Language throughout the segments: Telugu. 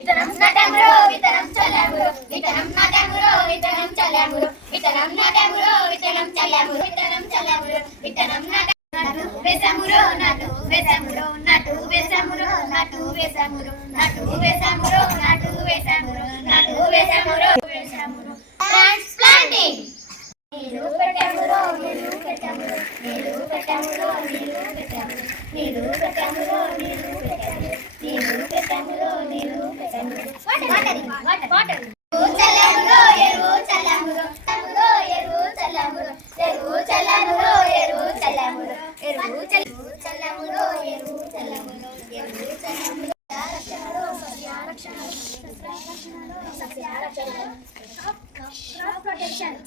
విత్తనం నాటామురో విత్తనం చల్లామురో విత్తనం నాటామురో విత్తనం చల్లామురో విత్తనం నాటామురో విత్తనం చల్లామురో విత్తనం చల్లామురో విత్తనం నాటు వేసామురో నాటు వేసామురో నాటు వేసామురో నాటు వేసామురో నాటు వేసామురో నాటు వేసామురో నాటు వేసామురో వేసామురో ట్రాన్స్ప్లాంటింగ్ నీరు పెట్టామురో నీరు పెట్టామురో నీరు పెట్టామురో నీరు పెట్టామురో నీరు పెట్టామురో నీరు పెట్టామురో నీరు పెట్టామురో నీరు పెట్టామురో వాటర్ వాటర్ చల్లామురో ఎరువు చల్లామురో చల్లామురో ఎరువు చల్లామురో ఎరువు చల్లామురో ఎరువు చల్లామురో ఎరువు చల్లామురో ఎరువు చల్లామురో ఎరువు చల్లామురో రక్షణలో సస్యరక్షణలో సస్యరక్షణలో క్రాప్ ప్రొటెక్షన్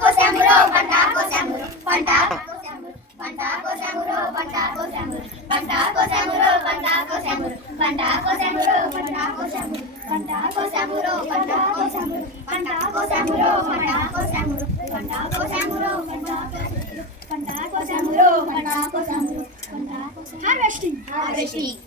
కోసామురో పంట కోసామురో పంట కోసామురో పంట కోసామురో పంట కోసామురో పంట కోసామురో పంట కోసామురో పంట కోసామురో పంట కోసామురో పంట కోసామురో పంట కోసామురో పంట కోసామురో పంట కోసామురో పంట కోసామురో పంట పంట కోసామురో పంట కోసామురో పంట హార్వెస్టింగ్ హార్వెస్టింగ్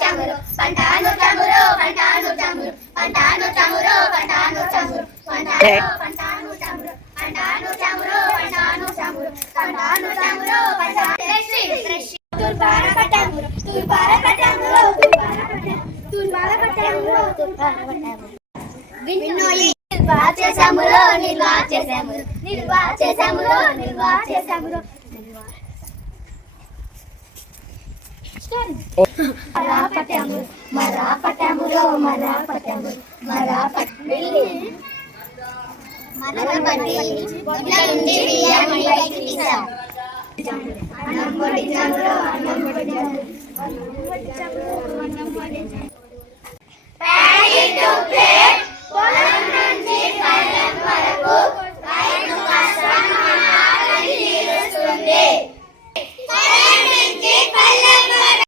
చామురో పంటాను చామురో పంటాను చామురో పంటాను చామురో పంటాను చామురో పంటాను చామురో పంటాను చామురో పంటాను చామురో పంటాను చామురో పంటాను ఫ్రెష్ తుర్బార పట్టామురో తుర్బార పట్టామురో తుర్బార పట్టామురో తుర్బార పట్టామురో తుర్బార పట్టామురో విన్నోయి నిల్వా చేసామురో నిల్వా చేసామురో నిల్వా చేసామురో నిల్వా చేసామురో మరాపటామురో మరాపటామురో మరాపటామురో మరాపట్టి మరాపట్టి గుడ్ల నుండి బియ్యాన్ని బయటికి తీసాం అన్నం పొడి చామురో అన్నం పొడి చామురో అన్నం పొడి చామురో అన్నం పొడి చామురో